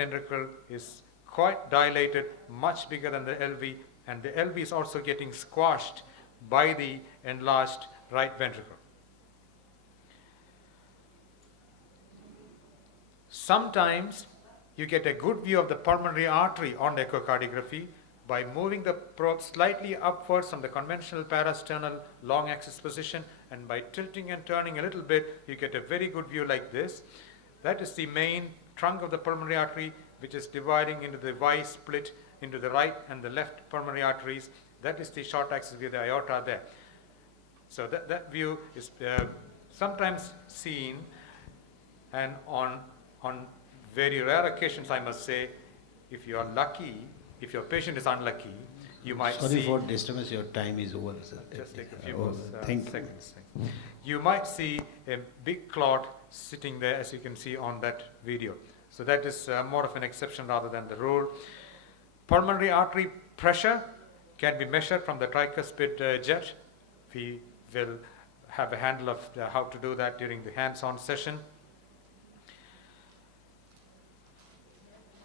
ventricle is quite dilated, much bigger than the LV, and the LV is also getting squashed by the enlarged right ventricle. Sometimes you get a good view of the pulmonary artery on the echocardiography by moving the probe slightly upwards from the conventional parasternal long axis position, and by tilting and turning a little bit, you get a very good view like this. That is the main trunk of the pulmonary artery, which is dividing into the Y split into the right and the left pulmonary arteries. That is the short axis view, the aorta there. So that view is sometimes seen, and on very rare occasions, I must say, if you are lucky, if your patient is unlucky, you might see... Sorry for disturbance, your time is over, sir. Just take a few more seconds. You. You might see a big clot sitting there, as you can see on that video. So that is more of an exception rather than the rule. Pulmonary artery pressure can be measured from the tricuspid jet. We will have a handle of how to do that during the hands-on session.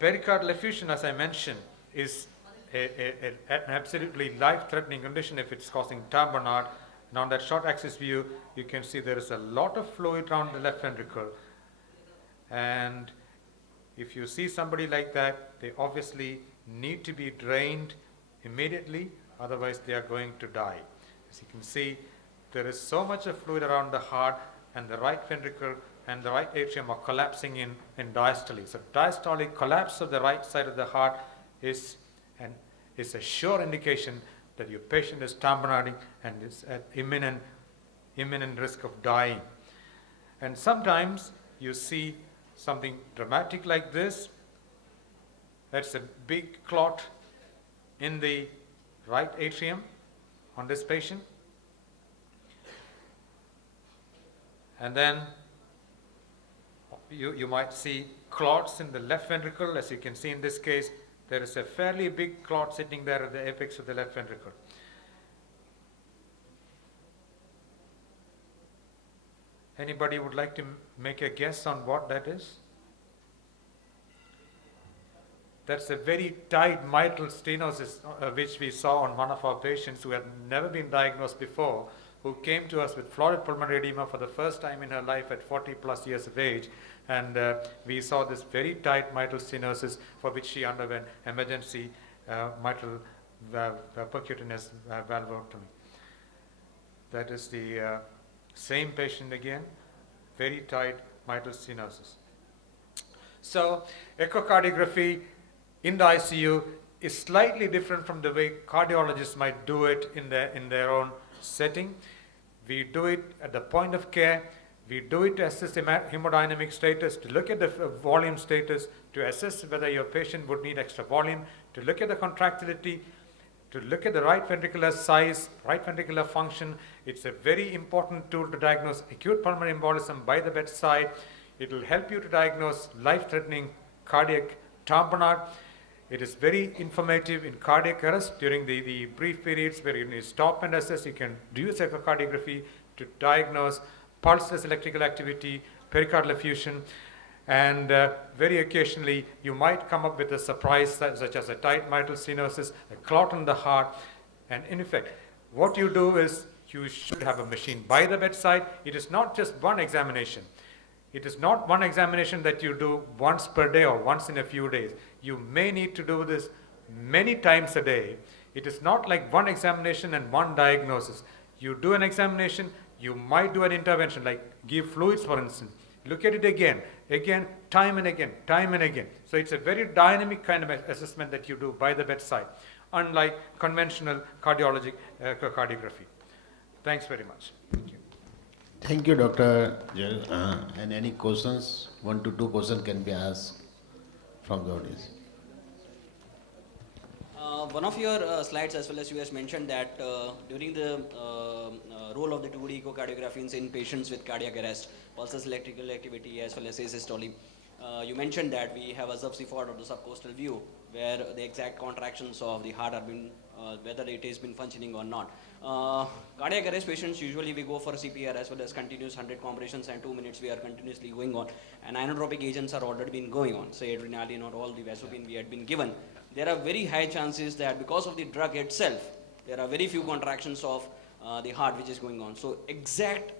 Pericardial effusion, as I mentioned, is an absolutely life-threatening condition if it's causing tamponade. And on that short axis view, you can see there is a lot of fluid around the left ventricle. And if you see somebody like that, they obviously need to be drained immediately, otherwise they are going to die. As you can see, there is so much of fluid around the heart, and the right ventricle and the right atrium are collapsing in diastole. So diastolic collapse of the right side of the heart is a sure indication that your patient is tamponading and is at imminent risk of dying. And sometimes you see something dramatic like this. That's a big clot in the right atrium on this patient. And then you might see clots in the left ventricle. As you can see in this case, there is a fairly big clot sitting there at the apex of the left ventricle. Anybody would like to make a guess on what that is? That's a very tight mitral stenosis, which we saw on one of our patients who had never been diagnosed before, who came to us with florid pulmonary edema for the first time in her life at 40 plus years of age. And we saw this very tight mitral stenosis for which she underwent emergency mitral percutaneous valvotomy. That is the same patient again, very tight mitral stenosis. So echocardiography in the ICU is slightly different from the way cardiologists might do it in their own setting. We do it at the point of care. We do it to assess the hemodynamic status, to look at the volume status, to assess whether your patient would need extra volume, to look at the contractility, to look at the right ventricular size, right ventricular function. It's a very important tool to diagnose acute pulmonary embolism by the bedside. It will help you to diagnose life-threatening cardiac tamponade. It is very informative in cardiac arrest during the brief periods where you need to stop and assess. You can use echocardiography to diagnose pulseless electrical activity, pericardial effusion, and very occasionally you might come up with a surprise such as a tight mitral stenosis, a clot in the heart, and in effect, what you do is you should have a machine by the bedside. It is not just one examination. It is not one examination that you do once per day or once in a few days. You may need to do this many times a day. It is not like one examination and one diagnosis. You do an examination, you might do an intervention like give fluids, for instance. Look at it again, time and again. So it's a very dynamic kind of assessment that you do by the bedside, unlike conventional cardiologic echocardiography. Thanks very much. Thank you. Thank you, Dr. And any questions? 1 to 2 questions can be asked from the audience. One of your slides as well as you has mentioned that during the role of the 2D echocardiography in patients with cardiac arrest, pulses electrical activity as well as asystole, You mentioned that we have a subseaford or the subcoastal view where the exact contractions of the heart are been, whether it has been functioning or not. Cardiac arrest patients, usually we go for CPR as well as continuous 100 compressions and 2 minutes we are continuously going on. And inotropic agents are already been going on, say adrenaline or all the vasopin we had been given. There are very high chances that because of the drug itself, there are very few contractions of the heart which is going on. So exact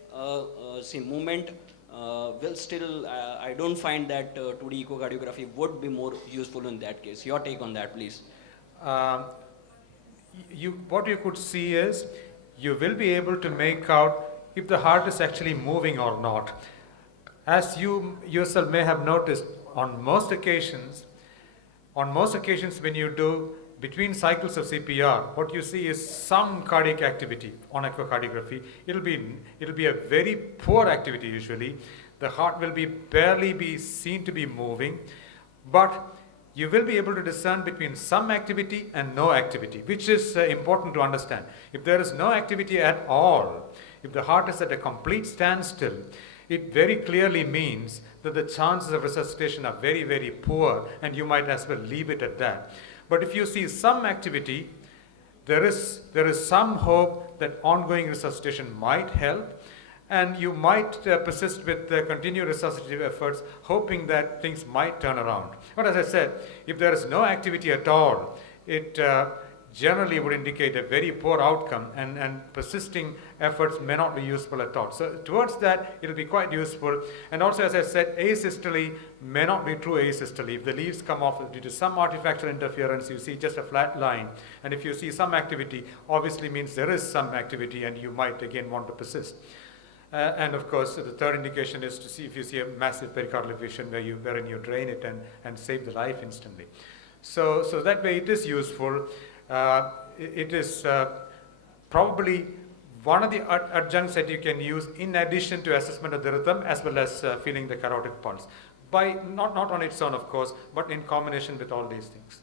say movement will still, I don't find that 2D echocardiography would be more useful in that case. Your take on that, please. What you could see is you will be able to make out if the heart is actually moving or not. As you yourself may have noticed, on most occasions when you do between cycles of CPR, what you see is some cardiac activity on echocardiography. It'll be a very poor activity usually. The heart will barely be seen to be moving, but you will be able to discern between some activity and no activity, which is important to understand. If there is no activity at all, if the heart is at a complete standstill, it very clearly means that the chances of resuscitation are very, very poor, and you might as well leave it at that. But if you see some activity, there is some hope that ongoing resuscitation might help, and you might persist with continued resuscitative efforts, hoping that things might turn around. But as I said, if there is no activity at all, it generally would indicate a very poor outcome, and persisting efforts may not be useful at all. So towards that, it will be quite useful. And also, as I said, asystole may not be true asystole. If the leaves come off due to some artifactual interference, you see just a flat line. And if you see some activity, obviously means there is some activity, and you might again want to persist. And of course, the third indication is to see if you see a massive pericardial effusion wherein you drain it and save the life instantly. So that way it is useful. It is probably one of the adjuncts that you can use in addition to assessment of the rhythm as well as feeling the carotid pulse. By not on its own, of course, but in combination with all these things.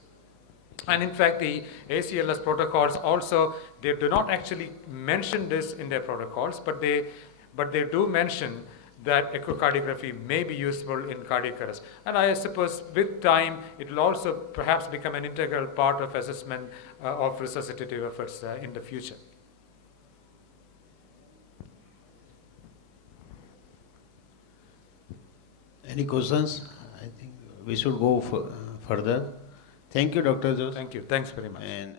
And in fact, the ACLS protocols also, they do not actually mention this in their protocols, but they do mention that echocardiography may be useful in cardiac arrest. And I suppose with time, it will also perhaps become an integral part of assessment of resuscitative efforts in the future. Any questions? I think we should go further. Thank you, Dr. Jose. Thank you. Thanks very much. And